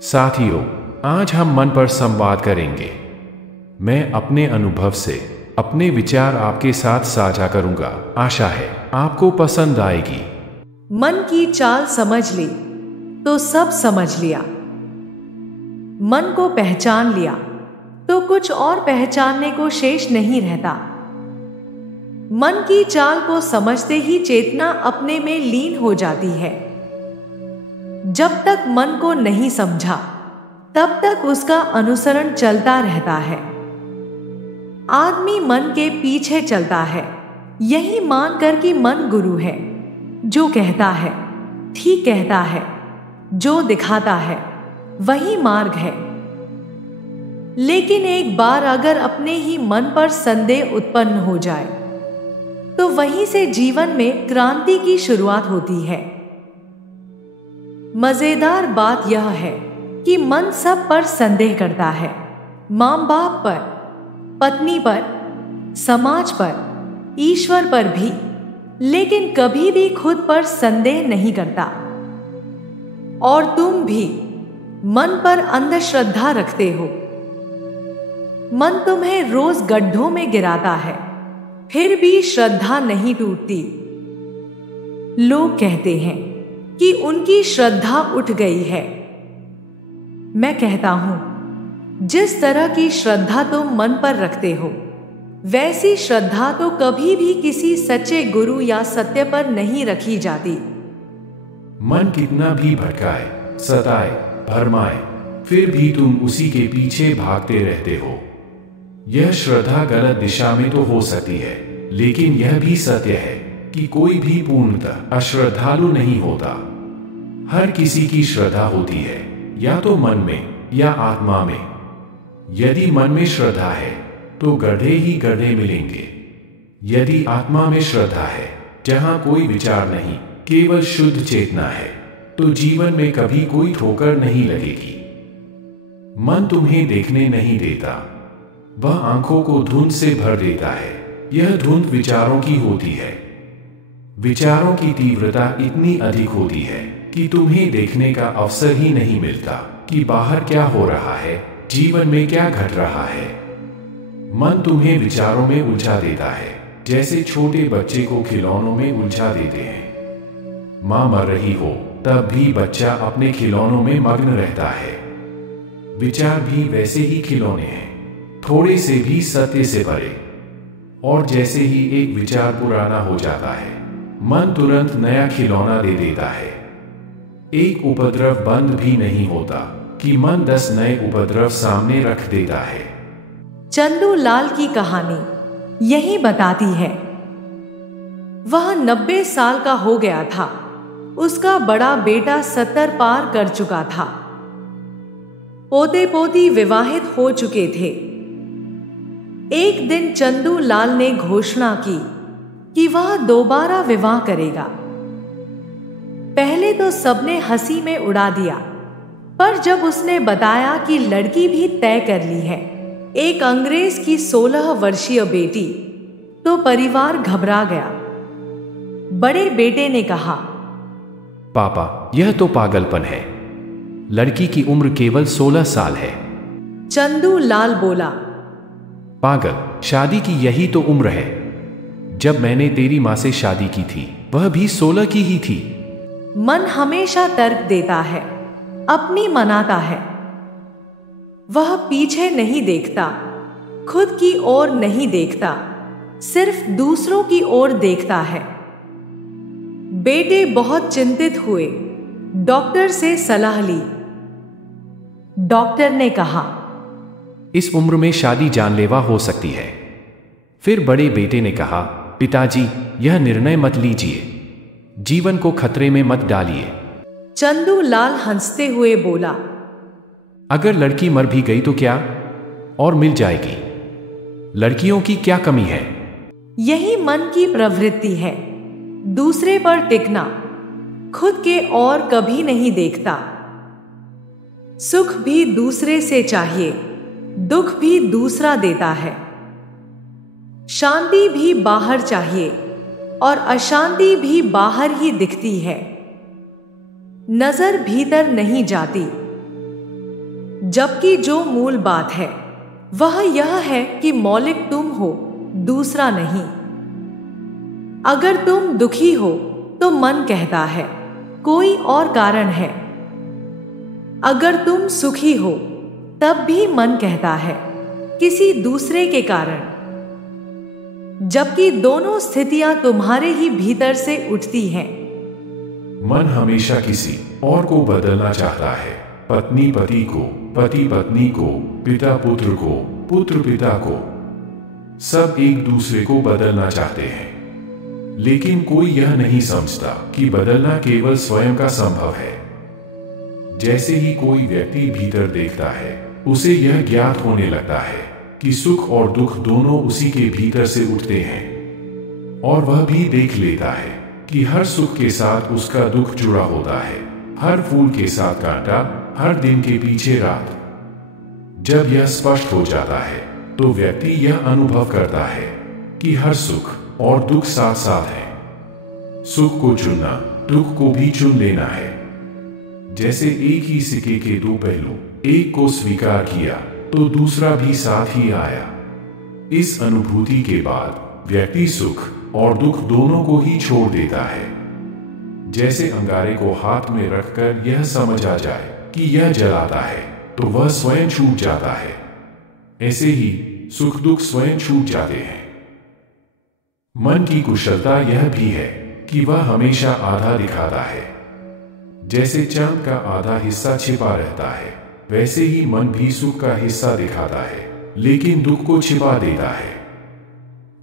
साथियों, आज हम मन पर संवाद करेंगे। मैं अपने अनुभव से अपने विचार आपके साथ साझा करूंगा। आशा है आपको पसंद आएगी। मन की चाल समझ ली तो सब समझ लिया। मन को पहचान लिया तो कुछ और पहचानने को शेष नहीं रहता। मन की चाल को समझते ही चेतना अपने में लीन हो जाती है। जब तक मन को नहीं समझा तब तक उसका अनुसरण चलता रहता है। आदमी मन के पीछे चलता है, यही मानकर कि मन गुरु है, जो कहता है ठीक कहता है, जो दिखाता है वही मार्ग है। लेकिन एक बार अगर अपने ही मन पर संदेह उत्पन्न हो जाए तो वहीं से जीवन में क्रांति की शुरुआत होती है। मजेदार बात यह है कि मन सब पर संदेह करता है, मां बाप पर, पत्नी पर, समाज पर, ईश्वर पर भी, लेकिन कभी भी खुद पर संदेह नहीं करता। और तुम भी मन पर अंधश्रद्धा रखते हो। मन तुम्हें रोज गड्ढों में गिराता है, फिर भी श्रद्धा नहीं टूटती। लोग कहते हैं कि उनकी श्रद्धा उठ गई है। मैं कहता हूं, जिस तरह की श्रद्धा तुम मन पर रखते हो वैसी श्रद्धा तो कभी भी किसी सच्चे गुरु या सत्य पर नहीं रखी जाती। मन कितना भी भटकाए, सताए, भरमाए, फिर भी तुम उसी के पीछे भागते रहते हो। यह श्रद्धा गलत दिशा में तो हो सकती है, लेकिन यह भी सत्य है कि कोई भी पूर्णतः अश्रद्धालु नहीं होता। हर किसी की श्रद्धा होती है, या तो मन में या आत्मा में। यदि मन में श्रद्धा है तो गड्ढे ही गड्ढे मिलेंगे। यदि आत्मा में श्रद्धा है, जहां कोई विचार नहीं, केवल शुद्ध चेतना है, तो जीवन में कभी कोई ठोकर नहीं लगेगी। मन तुम्हें देखने नहीं देता, वह आंखों को धुंध से भर देता है। यह धुंध विचारों की होती है। विचारों की तीव्रता इतनी अधिक होती है कि तुम्हें देखने का अवसर ही नहीं मिलता कि बाहर क्या हो रहा है, जीवन में क्या घट रहा है। मन तुम्हें विचारों में उलझा देता है, जैसे छोटे बच्चे को खिलौनों में उलझा देते हैं। मां मर रही हो तब भी बच्चा अपने खिलौनों में मग्न रहता है। विचार भी वैसे ही खिलौने हैं, थोड़े से भी सत्य से भरे। और जैसे ही एक विचार पुराना हो जाता है, मन तुरंत नया खिलौना दे देता है। एक उपद्रव बंद भी नहीं होता कि मन 10 नए उपद्रव सामने रख देता है। चंदू लाल की कहानी यही बताती है। वह 90 साल का हो गया था। उसका बड़ा बेटा 70 पार कर चुका था। पोते पोती विवाहित हो चुके थे। एक दिन चंदू लाल ने घोषणा की कि वह दोबारा विवाह करेगा। पहले तो सबने हंसी में उड़ा दिया, पर जब उसने बताया कि लड़की भी तय कर ली है, एक अंग्रेज की 16 वर्षीय बेटी, तो परिवार घबरा गया। बड़े बेटे ने कहा, पापा, यह तो पागलपन है। लड़की की उम्र केवल 16 साल है। चंदू लाल बोला, पागल, शादी की यही तो उम्र है। जब मैंने तेरी माँ से शादी की थी, वह भी 16 की ही थी। मन हमेशा तर्क देता है, अपनी मनाता है। वह पीछे नहीं देखता, खुद की ओर नहीं देखता, सिर्फ दूसरों की ओर देखता है। बेटे बहुत चिंतित हुए, डॉक्टर से सलाह ली। डॉक्टर ने कहा, इस उम्र में शादी जानलेवा हो सकती है। फिर बड़े बेटे ने कहा, पिताजी, यह निर्णय मत लीजिए, जीवन को खतरे में मत डालिए। चंदू लाल हंसते हुए बोला, अगर लड़की मर भी गई तो क्या, और मिल जाएगी। लड़कियों की क्या कमी है। यही मन की प्रवृत्ति है, दूसरे पर टिकना, खुद के और कभी नहीं देखता। सुख भी दूसरे से चाहिए, दुख भी दूसरा देता है। शांति भी बाहर चाहिए और अशांति भी बाहर ही दिखती है। नजर भीतर नहीं जाती, जबकि जो मूल बात है वह यह है कि मौलिक तुम हो, दूसरा नहीं। अगर तुम दुखी हो तो मन कहता है कोई और कारण है। अगर तुम सुखी हो तब भी मन कहता है किसी दूसरे के कारण, जबकि दोनों स्थितियां तुम्हारे ही भीतर से उठती हैं। मन हमेशा किसी और को बदलना चाहता है, पत्नी पति को, पति पत्नी को, पिता पुत्र को, पुत्र पिता को। सब एक दूसरे को बदलना चाहते हैं, लेकिन कोई यह नहीं समझता कि बदलना केवल स्वयं का संभव है। जैसे ही कोई व्यक्ति भीतर देखता है, उसे यह ज्ञात होने लगता है कि सुख और दुख दोनों उसी के भीतर से उठते हैं, और वह भी देख लेता है कि हर सुख के साथ उसका दुख जुड़ा होता है, हर फूल के साथ कांटा, हर दिन के पीछे रात। जब यह स्पष्ट हो जाता है तो व्यक्ति यह अनुभव करता है कि हर सुख और दुख साथ साथ है। सुख को चुनना, दुख को भी चुन लेना है। जैसे एक ही सिक्के के दो पहलू, एक को स्वीकार किया तो दूसरा भी साथ ही आया। इस अनुभूति के बाद व्यक्ति सुख और दुख दोनों को ही छोड़ देता है। जैसे अंगारे को हाथ में रखकर यह समझ आ जाए कि यह जलाता है तो वह स्वयं छूट जाता है। ऐसे ही सुख दुख स्वयं छूट जाते हैं। मन की कुशलता यह भी है कि वह हमेशा आधा दिखाता है। जैसे चांद का आधा हिस्सा छिपा रहता है, वैसे ही मन भी सुख का हिस्सा दिखाता है, लेकिन दुख को छिपा देता है।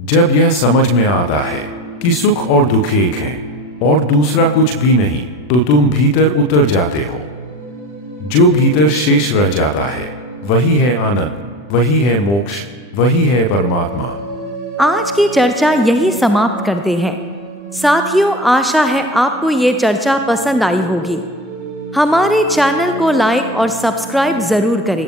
जब यह समझ में आता है कि सुख और दुख एक हैं और दूसरा कुछ भी नहीं, तो तुम भीतर उतर जाते हो। जो भीतर शेष रह जाता है वही है आनंद, वही है मोक्ष, वही है परमात्मा। आज की चर्चा यही समाप्त करते हैं। साथियों, आशा है आपको ये चर्चा पसंद आई होगी। हमारे चैनल को लाइक और सब्सक्राइब जरूर करें।